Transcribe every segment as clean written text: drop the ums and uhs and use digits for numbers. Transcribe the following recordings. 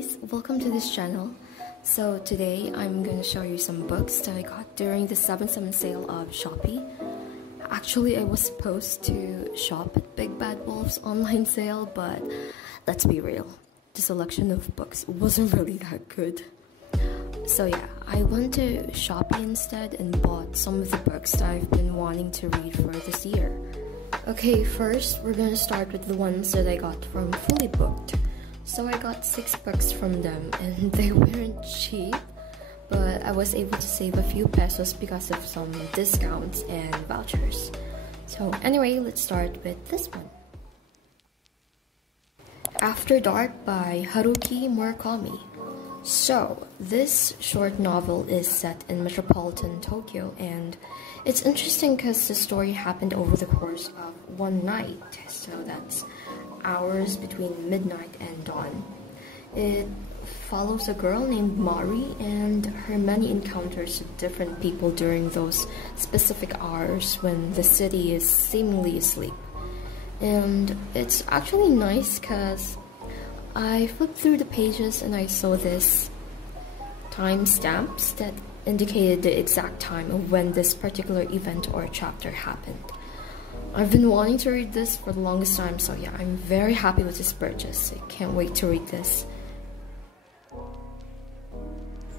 guys, welcome to this channel. So today I'm gonna show you some books that I got during the 7/7 sale of Shopee. Actually, I was supposed to shop at Big Bad Wolf's online sale, but let's be real, the selection of books wasn't really that good. So yeah, I went to Shopee instead and bought some of the books that I've been wanting to read for this year. Okay, first we're gonna start with the ones that I got from Fully Booked. So I got 6 books from them and they weren't cheap, but I was able to save a few pesos because of some discounts and vouchers. So anyway, let's start with this one. After Dark by Haruki Murakami. So, this short novel is set in metropolitan Tokyo, and it's interesting because the story happened over the course of one night, so that's hours between midnight and dawn. It follows a girl named Mari and her many encounters with different people during those specific hours when the city is seemingly asleep. And it's actually nice because I flipped through the pages and I saw this timestamps that indicated the exact time of when this particular event or chapter happened. I've been wanting to read this for the longest time, so yeah, I'm very happy with this purchase. I can't wait to read this.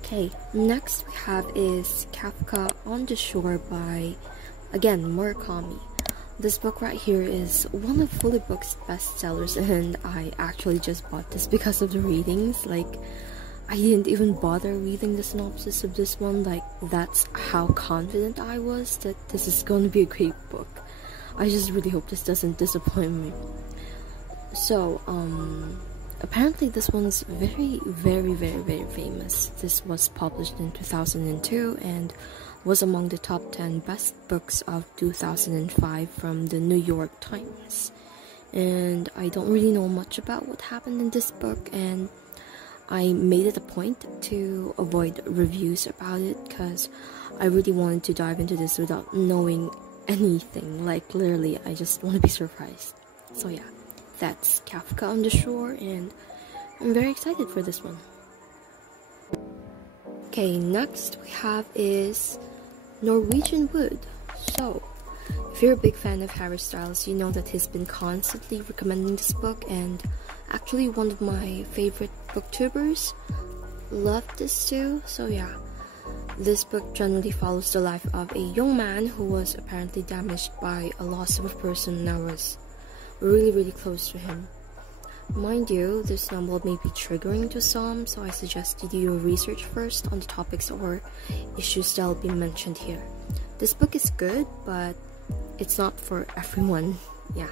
Okay, next we have is Kafka on the Shore by, again, Murakami. This book right here is one of Fully Booked's bestsellers, and I actually just bought this because of the readings. Like, I didn't even bother reading the synopsis of this one. Like, that's how confident I was that this is going to be a great book. I just really hope this doesn't disappoint me. So, apparently this one's very famous. This was published in 2002 and was among the top 10 best books of 2005 from the New York Times. And I don't really know much about what happened in this book, and I made it a point to avoid reviews about it because I really wanted to dive into this without knowing anything. Like, literally, I just want to be surprised. So yeah, that's Kafka on the Shore, and I'm very excited for this one. Okay, next we have is Norwegian Wood. So, if you're a big fan of Harry Styles, you know that he's been constantly recommending this book, and actually one of my favorite booktubers loved this too. So yeah, this book generally follows the life of a young man who was apparently damaged by a loss of a person that was really close to him. Mind you, this novel may be triggering to some, so I suggest you do your research first on the topics or issues that will be mentioned here. This book is good, but it's not for everyone. Yeah.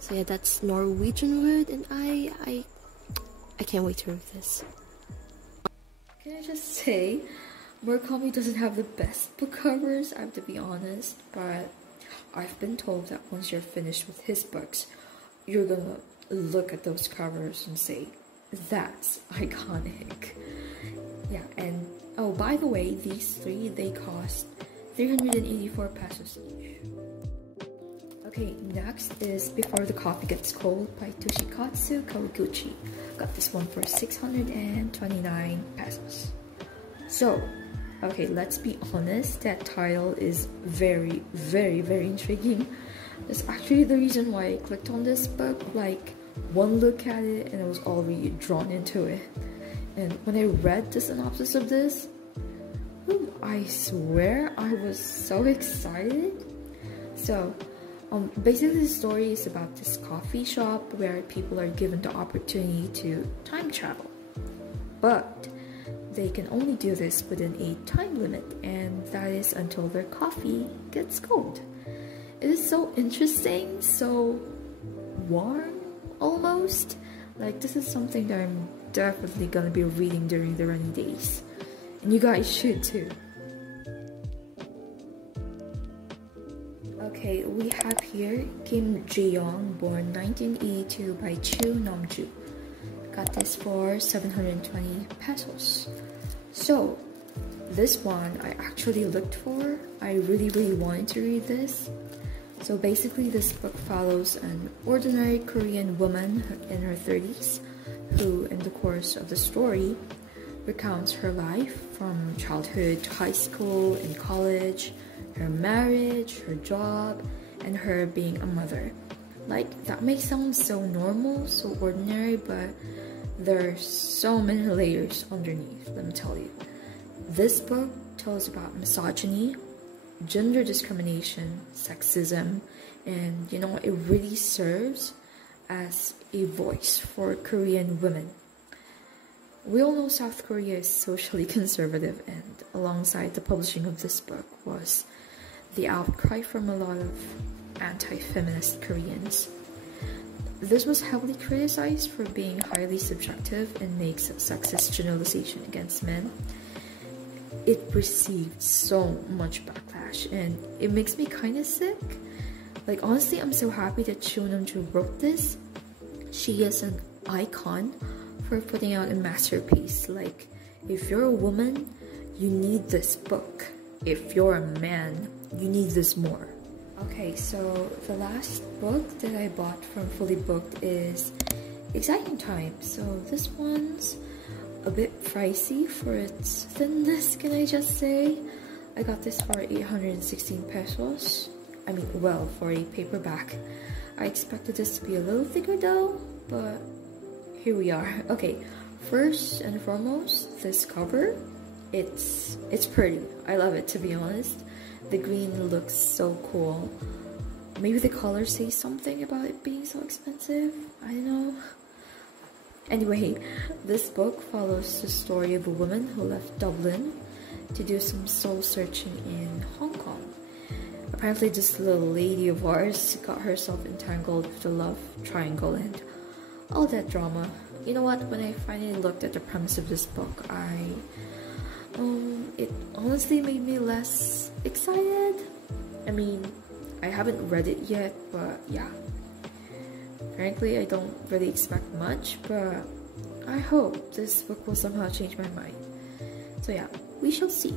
So yeah, that's Norwegian Wood, and I can't wait to read this. Can I just say, Murakami doesn't have the best book covers, I have to be honest, but I've been told that once you're finished with his books, you're gonna look at those covers and say, that's iconic. Yeah, and oh, by the way, these 3, they cost 384 pesos each. Okay, next is Before the Coffee Gets Cold by Toshikatsu Kawaguchi. Got this one for 629 pesos. So, okay, let's be honest, that title is very intriguing. That's actually the reason why I clicked on this book. Like, one look at it and I was already drawn into it. And when I read the synopsis of this, I swear I was so excited. So, basically the story is about this coffee shop where people are given the opportunity to time travel. But they can only do this within a time limit, and that is until their coffee gets cold. It is so interesting, so warm almost. Like, this is something that I'm definitely gonna be reading during the rainy days, and you guys should too. Okay, we have here Kim Jeong, born 1982 by Chu Namju. Got this for 720 pesos. So, this one I actually looked for. I really wanted to read this. So basically, this book follows an ordinary Korean woman in her 30s who in the course of the story recounts her life from childhood to high school and college, her marriage, her job, and her being a mother. Like, that may sound so normal, so ordinary, but there are so many layers underneath, let me tell you. This book tells about misogyny, gender discrimination, sexism, and it really serves as a voice for Korean women. We all know South Korea is socially conservative, and alongside the publishing of this book was the outcry from a lot of anti-feminist Koreans. This was heavily criticized for being highly subjective and makes sexist generalization against men. It received so much backlash, and it makes me kind of sick. Like, honestly, I'm so happy that Cho Nam-joo wrote this. She is an icon for putting out a masterpiece. Like, if you're a woman, you need this book. If you're a man, you need this more. Okay, so the last book that I bought from Fully Booked is Exciting Times. So this one's a bit pricey for its thinness, can I just say. I got this for 816 pesos. I mean, well, for a paperback. I expected this to be a little thicker though, but here we are. Okay, first and foremost, this cover, it's pretty. I love it, to be honest. The green looks so cool. Maybe the color says something about it being so expensive. I don't know. Anyway, this book follows the story of a woman who left Dublin to do some soul searching in Hong Kong. Apparently this little lady of ours got herself entangled with the love triangle and all that drama. You know what, when I finally looked at the premise of this book, it honestly made me less excited. I mean, I haven't read it yet, but yeah. Frankly, I don't really expect much, but I hope this book will somehow change my mind. So yeah, we shall see.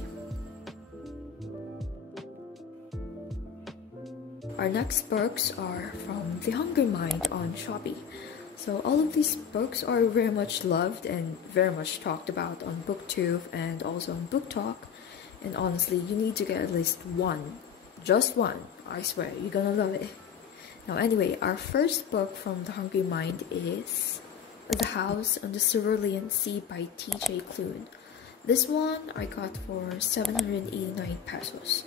Our next books are from The Hungry Mind on Shopee. So all of these books are very much loved and very much talked about on BookTube and also on Book Talk. And honestly, you need to get at least one. Just one. I swear, you're gonna love it. Now anyway, our first book from The Hungry Mind is The House on the Cerulean Sea by T.J. Klune. This one I got for 789 pesos.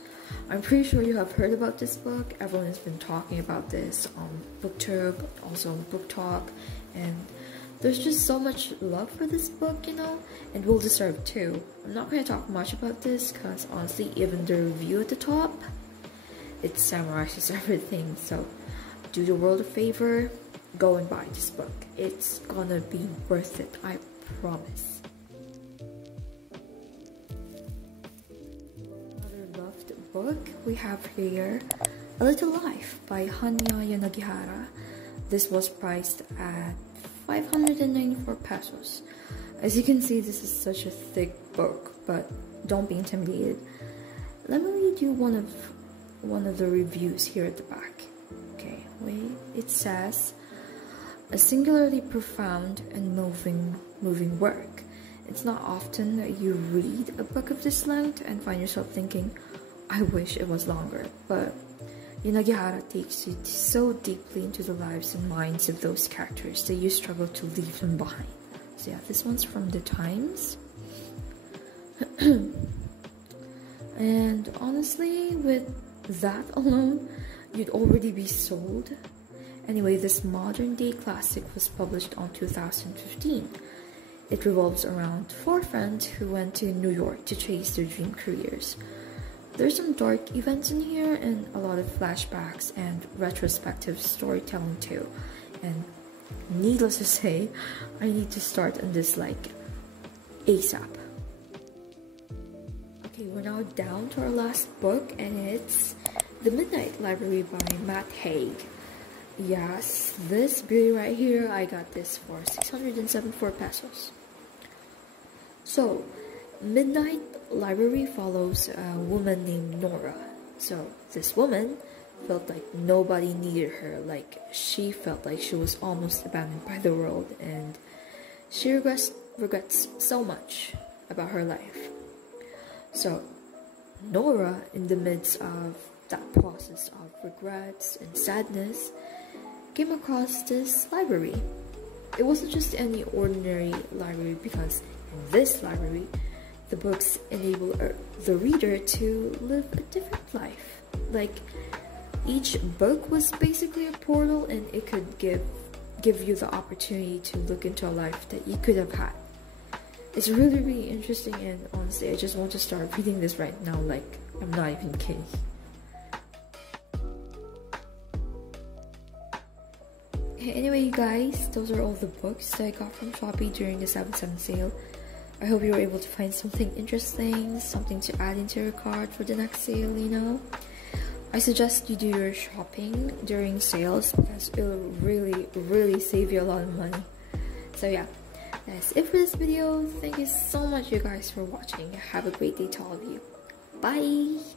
I'm pretty sure you have heard about this book. Everyone has been talking about this on BookTube, also on Book Talk, and there's just so much love for this book, and well deserved too. I'm not going to talk much about this because honestly, even the review at the top, it summarizes everything. So do the world a favor, go and buy this book. It's gonna be worth it, I promise. Book we have here A Little Life by Hanya Yanagihara. This was priced at 594 pesos. As you can see, this is such a thick book, but don't be intimidated. Let me read you one of the reviews here at the back. Okay, wait. It says, a singularly profound and moving work. It's not often that you read a book of this length and find yourself thinking, I wish it was longer, but Yanagihara takes you so deeply into the lives and minds of those characters that you struggle to leave them behind. So yeah, this one's from the Times. And honestly, with that alone, you'd already be sold. Anyway, this modern day classic was published on 2015. It revolves around 4 friends who went to New York to chase their dream careers. There's some dark events in here and a lot of flashbacks and retrospective storytelling too. And needless to say, I need to start on this like ASAP. Okay, we're now down to our last book, and it's The Midnight Library by Matt Haig. Yes, this beauty right here, I got this for 674 pesos. So, Midnight Library follows a woman named Nora. So this woman felt like nobody needed her, like she felt like she was almost abandoned by the world, and She regrets so much about her life. So Nora, in the midst of that process of regrets and sadness, came across this library. It wasn't just any ordinary library, because in this library, the books enable the reader to live a different life. Like, each book was basically a portal, and it could give you the opportunity to look into a life that you could have had. It's really, really interesting, and honestly, I just want to start reading this right now. Like, I'm not even kidding. Anyway, you guys, those are all the books that I got from Shopee during the 7/7 sale. I hope you were able to find something interesting, something to add into your cart for the next sale, you know. I suggest you do your shopping during sales, because it'll really, really save you a lot of money. So yeah, that's it for this video. Thank you so much, you guys, for watching. Have a great day to all of you. Bye!